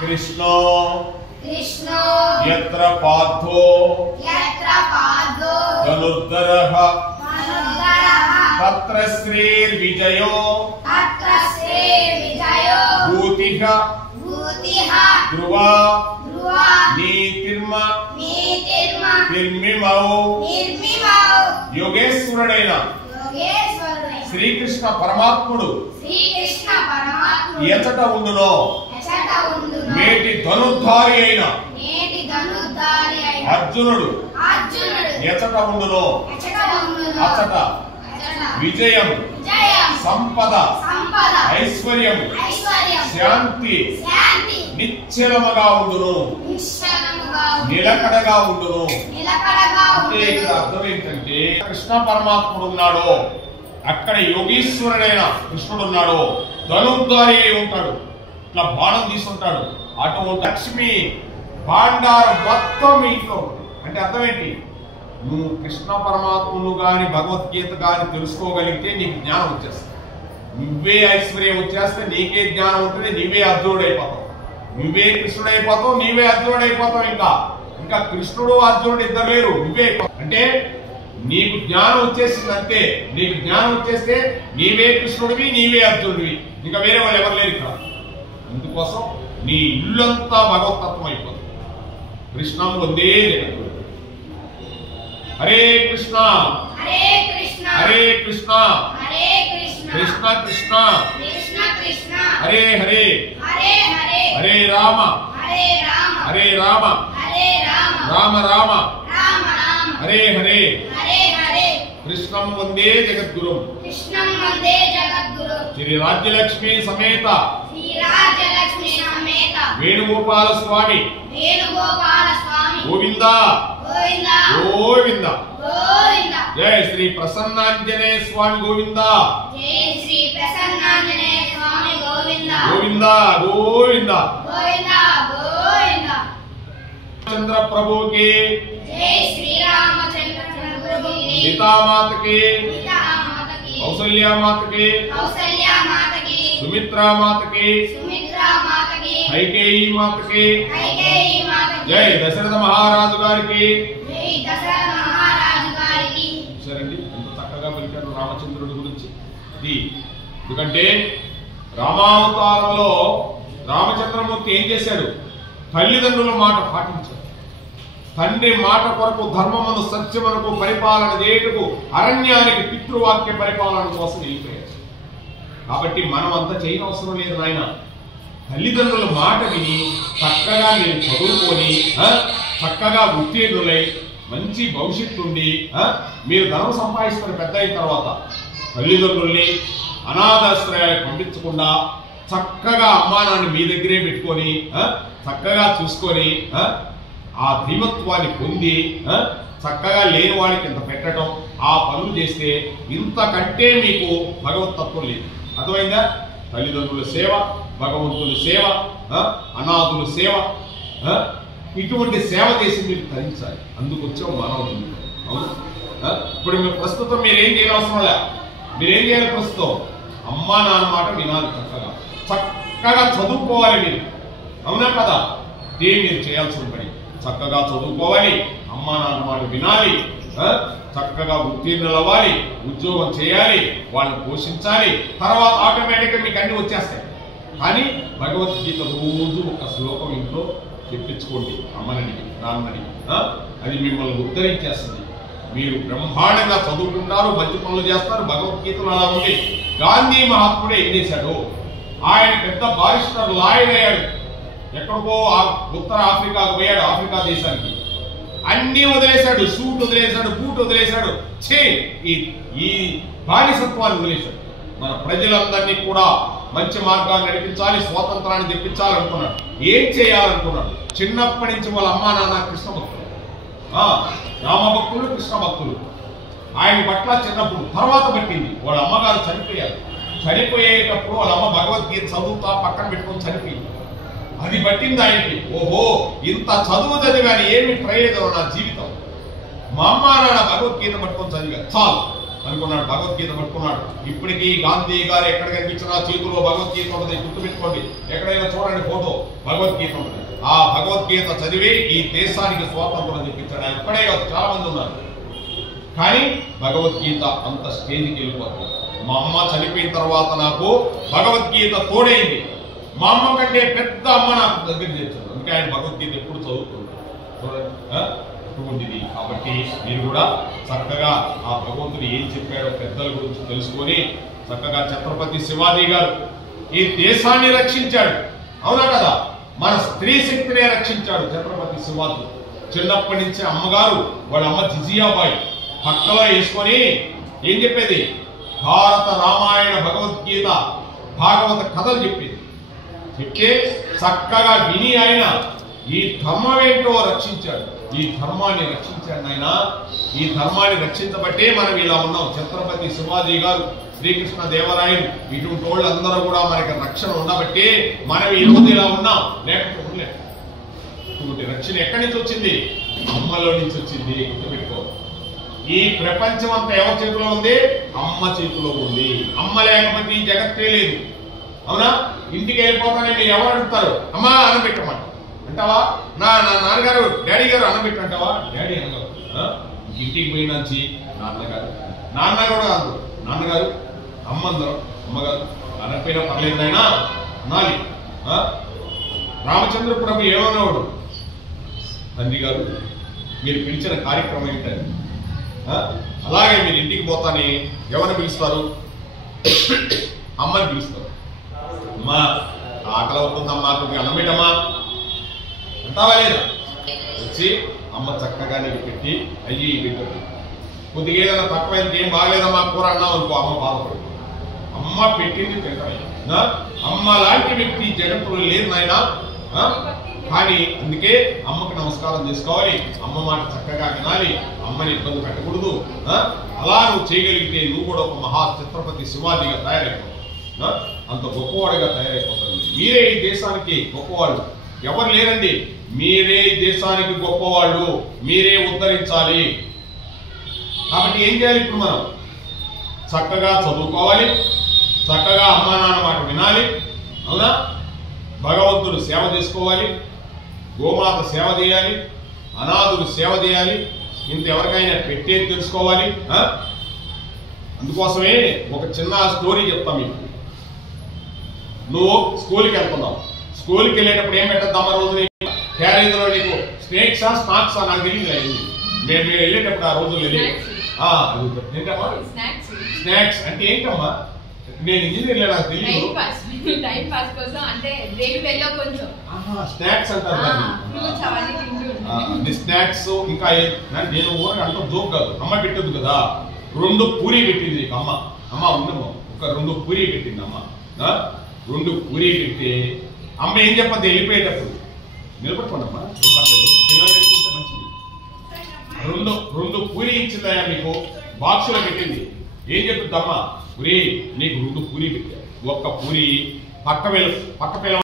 कृष्णो यत्र पार्थो धनुर्धरः तत्र श्रीर्विजयो भूतिः ध्रुवा निर्मिमौ योगेश्वरुडैन శ్రీకృష్ణ పరమాత్ముడు ఎచట ఉండునో నేటి ధనుర్ధారి అయిన అర్జునుడు ఎచట ఉండునో అచట విజయం సంపద ఐశ్వర్యం శాంతి నిశ్చలముగా ఉండును నిలకడగా ఉండును. అంటే ఇక్కడ అర్థం ఏంటంటే కృష్ణ పరమాత్ముడు ఉన్నాడో అక్కడ యోగీశ్వరుడైన కృష్ణుడు ఉన్నాడో ధనుర్ధారి అయి ఉంటాడు, ఇట్లా బాణం తీసుకుంటాడు. అటువంటి లక్ష్మి భాండారం మొత్తం ఇంట్లో. అంటే అర్థం ఏంటి? నువ్వు కృష్ణ పరమాత్ముడు గాని భగవద్గీత గాని తెలుసుకోగలిగితే నీకు జ్ఞానం వచ్చేస్తుంది. నువ్వే ఐశ్వర్యం వచ్చేస్తే నీకే జ్ఞానం ఉంటుంది, నీవే అర్జునుడు అయిపోతావు. నువ్వే కృష్ణుడు అయిపోతావు, నీవే అర్జునుడు అయిపోతావు. ఇంకా కృష్ణుడు అర్జునుడు ఇద్దరు లేరు, నువ్వే అయిపోతావు. అంటే నీకు జ్ఞానం వచ్చేసింది అంతే. నీకు జ్ఞానం వచ్చేస్తే నీవే కృష్ణుడివి, నీవే అర్జునుడివి, ఇంకా వేరే వాళ్ళు ఎవరు లేరు ఇక్కడ. అందుకోసం నీ ఇల్లంతా భగవతత్వం అయిపోతుంది. కృష్ణం వందే జగద్గురు. హరే కృష్ణ హరే కృష్ణ కృష్ణ కృష్ణ హరే హరే హరే రామ హరే రామ రామ రామ హరే హరే కృష్ణం వందే జగద్గురు. శ్రీ రాజ్యలక్ష్మి సమేత వేణుగోపాల స్వామి గోవింద గోవింద. జయ శ్రీ ప్రసన్నాంజనేయ స్వామి గోవింద గోవింద గోవింద. చంద్ర ప్రభు కి सीता माता के कौशल्या माता के सुमित्रा माता के कैकेयी माता के जय दशरथ महाराज गारिकी. సరేండి, ఎంత చక్కగా పలికారు రామచంద్రుడి గురించి. ఎందుకంటే రామావతారంలో రామచంద్రమూర్తి ఏం చేశాడు? తల్లిదండ్రుల మాట పాటించాడు. తండ్రి మాట కొరకు ధర్మమును సత్యమునకు పరిపాలన చేయుటకు అరణ్యానికి పితృవాక్య పరిపాలన కోసం వెళ్ళిపోయాడు. కాబట్టి మనం అంతా చేయనవసరం లేదు నాయన. తల్లిదండ్రుల మాట విని చక్కగా మీరు చదువుకొని చక్కగా ఉత్తీర్ణులై మంచి భవిష్యత్తు ఉండి మీరు ధనం సంపాదిస్తున్న పెద్ద అయిన తర్వాత తల్లిదండ్రుల్ని అనాథాశ్రయాలకు పంపించకుండా చక్కగా అమ్మానాన్ని మీ దగ్గరే పెట్టుకొని చక్కగా చూసుకొని ఆ ధీమత్వాన్ని పొంది చక్కగా లేని వాడికి ఇంత పెట్టడం, ఆ పనులు చేస్తే ఇంతకంటే మీకు భగవతత్వం లేదు. అర్థమైందా? తల్లిదండ్రుల సేవ, భగవంతుల సేవ, అనాథుల సేవ, ఇటువంటి సేవ చేసి మీరు తరించాలి. అందుకు వచ్చాం మానవుడు. అవును, ఇప్పుడు మీరు ప్రస్తుతం మీరేం చేయాలి అవసరం లే. మీరేం చేయాలి? ప్రస్తుతం అమ్మా నాన్న మాట వినాలి. చక్కగా చక్కగా చదువుకోవాలి మీరు. అవునా కదా? ఇదే మీరు చేయాల్సిన పని. చక్కగా చదువుకోవాలి, అమ్మా నాన్న మాట వినాలి, చక్కగా ఉత్తీర్ణులు అవ్వాలి, ఉద్యోగం చేయాలి, వాళ్ళని పోషించాలి. తర్వాత ఆటోమేటిక్గా మీకు అన్ని వచ్చేస్తాయి. కానీ భగవద్గీత రోజు ఒక శ్లోకం ఇంట్లో చెప్పించుకోండి అమ్మనని నాన్నని. అది మిమ్మల్ని ఉద్ధరించేస్తుంది. మీరు బ్రహ్మాండంగా చదువుకుంటారు, మంచి పనులు చేస్తారు. భగవద్గీతలో అలా ఉంది. గాంధీ మహాత్ముడే ఏం చేశాడు? ఆయన పెద్ద బారిస్టర్ లాయర్ అయ్యాడు. ఎక్కడికో ఉత్తర ఆఫ్రికాకు పోయాడు, ఆఫ్రికా దేశానికి. అన్ని వదిలేశాడు, సూట్ వదిలేశాడు, బూట్ వదిలేశాడు. ఈ బానిసత్వాన్ని వదిలేశాడు. మన ప్రజలందరినీ కూడా మంచి మార్గాన్ని నడిపించాలి, స్వాతంత్రాన్ని తెప్పించాలనుకున్నాడు. ఏం చేయాలనుకున్నాడు? చిన్నప్పటి నుంచి వాళ్ళ అమ్మా నాన్న కృష్ణ భక్తులు, రామభక్తులు, కృష్ణ భక్తులు. ఆయన పట్ల చిన్నప్పుడు తర్వాత పట్టింది. వాళ్ళ అమ్మగారు చనిపోయారు. చనిపోయేటప్పుడు వాళ్ళ అమ్మ భగవద్గీత చదువుతా పక్కన పెట్టుకొని చనిపోయింది. అది పట్టింది ఆయనకి. ఓహో, ఇంత చదువు చదివాని ఏమి ప్రయోజనం నా జీవితం. మా అమ్మ నాన్న భగవద్గీత పట్టుకొని చదివా చాలు. అనుకున్నాడు, భగవద్గీత పట్టుకున్నాడు. ఇప్పటికీ గాంధీ గారు ఎక్కడ కనిపించినా చేతిలో భగవద్గీత ఉంటుంది, గుర్తుపెట్టుకోండి. ఎక్కడైనా చూడండి ఫోటో, భగవద్గీత ఉంటుంది. ఆ భగవద్గీత చదివి ఈ దేశానికి స్వాతంత్రం తెప్పించాడు. ఆయన ఒక్కడే కాదు, చాలా మంది ఉన్నారు. కానీ భగవద్గీత అంత స్టేజ్కి వెళ్ళిపోతుంది. మా అమ్మ చనిపోయిన తర్వాత నాకు భగవద్గీత తోడైంది. మా అమ్మ కంటే పెద్ద అమ్మ నాకు దగ్గర చేర్చాడు. అందుకే ఆయన భగవద్గీత ఎప్పుడు చదువుతున్నాడు. చూడండి. కాబట్టి మీరు కూడా చక్కగా ఆ భగవంతుడు ఏం చెప్పాడో పెద్దల గురించి తెలుసుకొని చక్కగా ఛత్రపతి శివాజీ గారు ఈ దేశాన్ని రక్షించాడు. అవునా కదా? మన స్త్రీ శక్తినే రక్షించాడు ఛత్రపతి శివాజీ. చిన్నప్పటి నుంచి అమ్మగారు వాళ్ళ అమ్మ జిజియాబాయి పక్కలో వేసుకొని ఏం చెప్పేది? భారత రామాయణ భగవద్గీత భాగవత కథలు చెప్పేది. చెప్తే చక్కగా విని ఆయన ఈ ధర్మం ఏంటో రక్షించాడు. ఈ ధర్మాన్ని రక్షించాడు ఆయన. ఈ ధర్మాన్ని రక్షించబట్టే మనం ఇలా ఉన్నాం. ఛత్రపతి శివాజీ గారు, శ్రీకృష్ణ దేవరాయలు, ఇటువంటి వాళ్ళందరూ కూడా మనకి రక్షణ ఉండబట్టే మనం ఈ రోజు ఇలా ఉన్నాం. లేకపోతే ఉండలేదు. ఇటువంటి రక్షణ ఎక్కడి నుంచి వచ్చింది? అమ్మలో నుంచి వచ్చింది. గుర్తుపెట్టుకో. ఈ ప్రపంచం అంతా ఎవరి చేతిలో ఉంది? అమ్మ చేతిలో ఉంది. అమ్మ లేకపోతే ఈ జగత్తే లేదు. అవునా? ఇంటికి వెళ్ళిపోతానే మీరు ఎవరు అడుగుతారు? అమ్మా అన్నం పెట్టమంట అంటావా? నా నాన్నగారు డాడీ గారు అన్నం పెట్టంటావా? డాడీ అనగారు. ఇంటికి పోయినాచి నాన్నగారు, నాన్న కూడా కాదు నాన్నగారు, అమ్మందరం అమ్మగారు. అనకపోయినా పర్లేదు అయినా అనాలి. రామచంద్ర ప్రభు ఏమన్నాడు? తండ్రి గారు మీరు పిలిచిన కార్యక్రమం ఏంటని. అలాగే మీరు ఇంటికి పోతానే ఎవరిని పిలుస్తారు? అమ్మని పిలుస్తారు. అమ్మా ఆకలి అవుతుందమ్మా, అన్నం పెట్టమ్మా అంటావా లేదా? వచ్చి అమ్మ చక్కగా నీకు పెట్టి అయ్యి పెట్టు. కొద్దిగా ఏదైనా తక్కువైంది, ఏం బాగలేదమ్మా కూర అన్నావు అనుకో, అమ్మ బాధపడు. అమ్మ పెట్టింది తింటాయి. అమ్మ లాంటి వ్యక్తి జగత్తులో లేదు నాయన. కానీ అందుకే అమ్మకి నమస్కారం చేసుకోవాలి. అమ్మ మాట చక్కగా వినాలి. అమ్మని ఇబ్బంది పెట్టకూడదు. అలా నువ్వు చేయగలిగితే నువ్వు కూడా ఒక మహా ఛత్రపతి శివాజీగా తయారైపోతావు. అంత గొప్పవాడిగా తయారైపోతాడు. మీరే ఈ దేశానికి గొప్పవాళ్ళు. ఎవరు లేరండి. మీరే ఈ దేశానికి గొప్పవాళ్ళు. మీరే ఉద్ధరించాలి. కాబట్టి ఏం చేయాలి? ఇప్పుడు మనం చక్కగా చదువుకోవాలి. చక్కగా అమ్మా నాన్న మాట వినాలి. అవునా? భగవంతుడు సేవ చేసుకోవాలి. గోమాత సేవ చేయాలి. అనాథుడు సేవ చేయాలి. ఇంకెవరికైనా పెట్టేది తెలుసుకోవాలి. అందుకోసమే ఒక చిన్న స్టోరీ చెప్తా మీకు. నువ్వు స్కూల్కి వెళ్తున్నావు. స్కూల్కి వెళ్ళేటప్పుడు ఏం పెట్టద్దమ్మా రోజు నీకు? క్యారేజ్లో నీకు స్నాక్సా స్నాక్సా నాకు తెలియదు. మేము వెళ్ళేటప్పుడు ఆ రోజులు వెళ్ళేది ఏంటమ్మా స్నాక్స్ అంటే ఏంటమ్మా? నేను ఇంజనీర్ నాకు తెలియదు. స్నాక్స్ అంటారు. స్నాక్స్ ఇంకా నేను ఊరికి అంత జోక్ కాదు. అమ్మ పెట్టదు కదా, 2 పూరీ పెట్టింది నీకు అమ్మ. అమ్మ ఉండమ్మా, ఒక 2 పూరీ పెట్టింది అమ్మ. 2 పూరీ పెడితే అమ్మ ఏం చెప్పద్దు వెళ్ళిపోయేటప్పుడు? నిలబడుకోండమ్మా, మంచిది. 2 పూరీ ఇచ్చిందయా మీకు, బాక్సులో పెట్టింది. ఏం చెప్తుంది అమ్మ? పూరీ నీకు 2 పూరీ పెట్టా. ఒక్క పూరీ పక్క పిల్ల